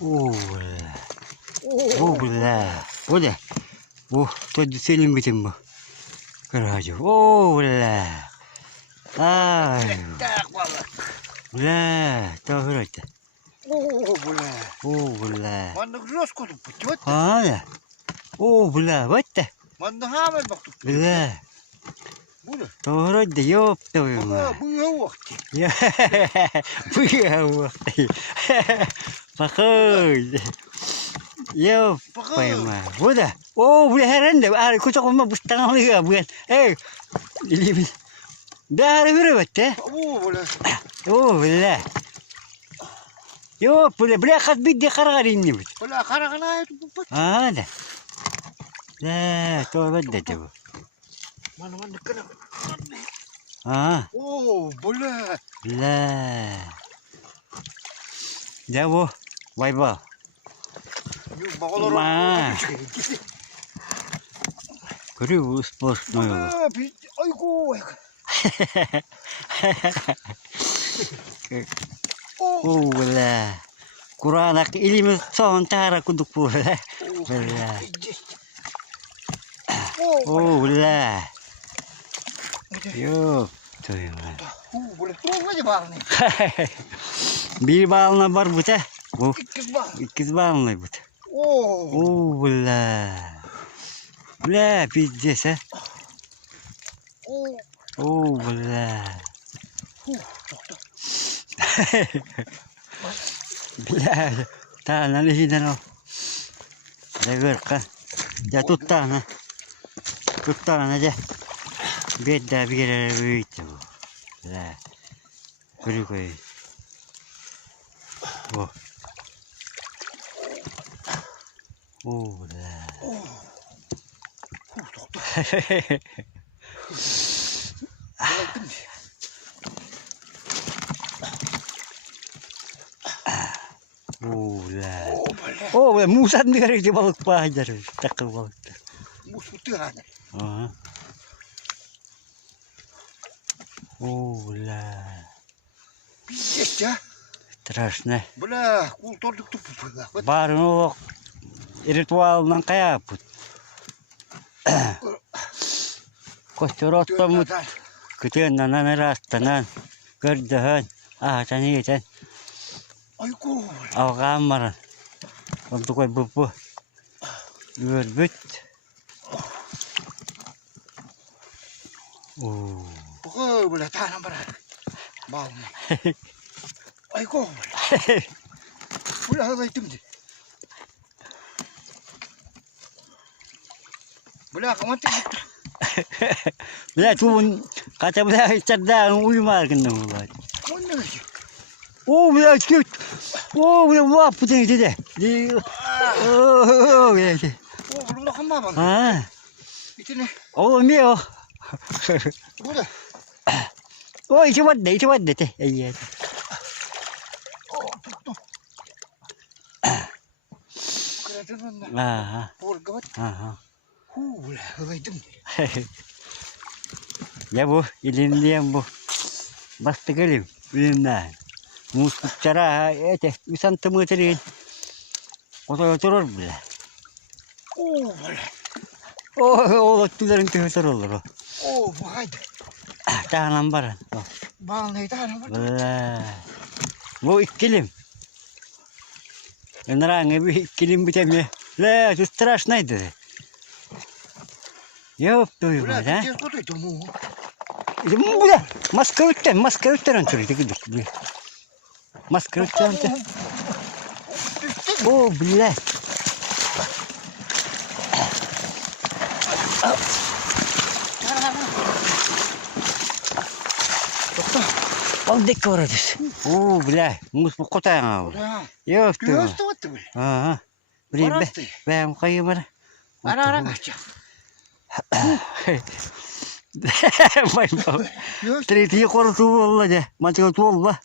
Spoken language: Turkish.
О, бля. Оля. О, тот целым этим был. Короче. О, бля. Ай. Бля, то вроде. О, бля. А, о, бля, вот это. Бля. То вроде, ёб твою мать. Бля, похоже. Ёб твою мать. Вот да. О, бля, ренде. А, кусок мама бустан лига, бля. Эй. Да, ревет, а? О, бля. Ёб, бля, хат бидde карагарин-нибудь. А, да. Да, то вроде того. А. О, бля. Бля. Да во, вайба. Ма. Криву сплошную. Айгу. О, бля. Куранак илimi son tara kuduk bля. Бля. О, бля. Ёп твою мать. Bir balına var bu da. Bu ikiz balına bu. Oo, bля. Bля, пиздец, а. О, бля. Бля, та належи на. Заверка. Я тут та. Тут та на де. Беда бира выйти. Бля. Прикольно. О. О, бля. О, бля. О, бля, мусат не говорит, балык пахнет. Такой балык. Ага. О, бля. Пиздец, а? Страшно. Бля, култордук тупо. Барын о ритуалынан каяппыт. Костер оттамыт. Күтен нанан растанан. Көрдөһөн. Ахатан етен. Айгу. Алган баран. Онту кой бұппы. Өрбүт. О. Бұғы, бля, тағынан бара. Балма. Айгу, бля. Бля, ғалайтым де. Бля, қаматты бұқты. Бля, туын қата бля çardan uyumar kındım bula. О, бля, чуть. О, бля, лапу ты где? О, бля. О, бля, қамма бана. А. Итіне. О, мео. Бұда. Ой, içi vadde te. Ey. О, тұқты. Күрәтінен. Ага. Борға бат. Ага. Ху, бля, ғалайтым. Ya bu, ilimdiyem bu. Bastı gelim, ilimden. Muslukçara, ete, 3 santimetreyin. Oturur bile. O, bля. O, tülerin tühütür olur o. O, bu haydi. Tağlan baran. Bağlayı tağlan baran. Bля. Bu ikilim. Нранge bir ikilim bitemiyor. Bля, тут страшнaydı. Ёп твою мать, а? Бля, ты где му? Бля, маска өттен түрі, тегілдік, бля. Маска өттен түрі. О, бля. Алдек орадыз. О, бля, мұз бұл қотайын ау. Ёп твою мать. Ага. Бәм қайы бара. Ара қача. Третий короту болды. Математик болды.